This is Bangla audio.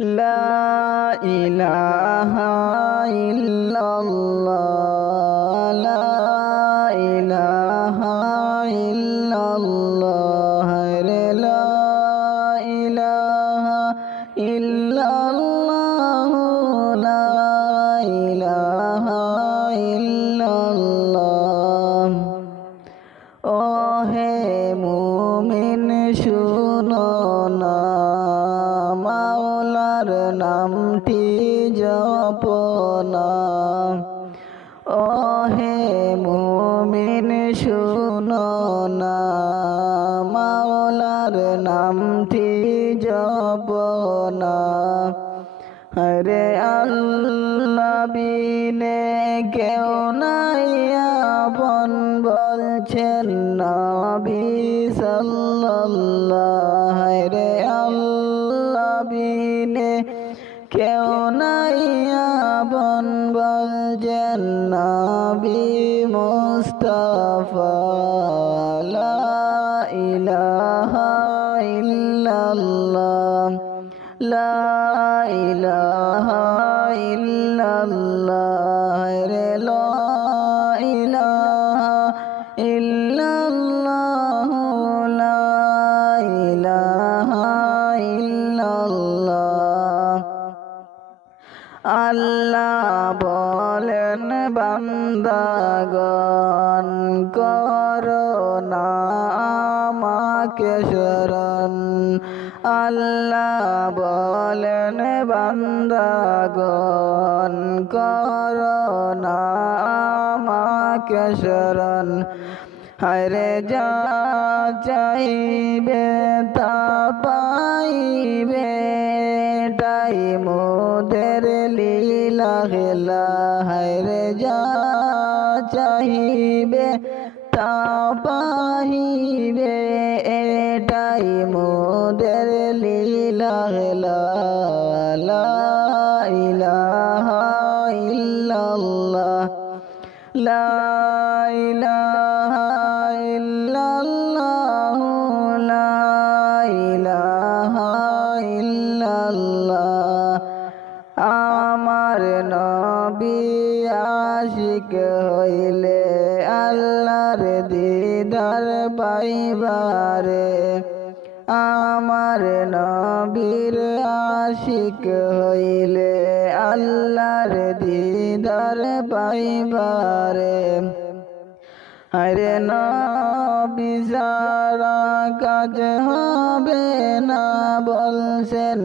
لا إله إلا الله لا إله إلا الله لا إله إلا الله لا إله إلا الله ওহে মুমিন শুনো না মাওলার নামটি জপনা ওহে মুমিন শুনো না মাওলার নামটি জপনা হরে আল্লাহ বিনে কেউ নাই আপন বলছেন নবী সাল্লাল্লাহু হরে আল্লাহ বিনে কেউ নাই আপন বলছেন নবী মুস্তাফা লা ইলাহা ইল্লাল্লাহ লা ইলাহা ইল্লাল্লাহ রে লা ইলাহা ইল্লাল্লাহ লা ইলাহা ইল্লাল্লাহ আল্লাহ বলেন বান্দাগণ করো না আমাকে শরণ আল্লাহ বলেন বান্দাগণ করো না আমাকে শরণ হরে যা চাইবে তা পাইবে তাই মোদের লীলা খেলা হরে যা চাইবে তা পাইবে এটাই মোদের লীলা খেলা লা ইলাহা ইল্লাল্লাহ লা ইলাহা ইল্লাল্লাহ লা ইলাহা ইল্লাল্লাহ আমার নবী আশিক হইলে আল্লাহর দিদার পাইবারে আমার নবীর আশিক হইলে আল্লাহর দিদার পাইবারে আরে নবী সারা কাজ হবে না বলছেন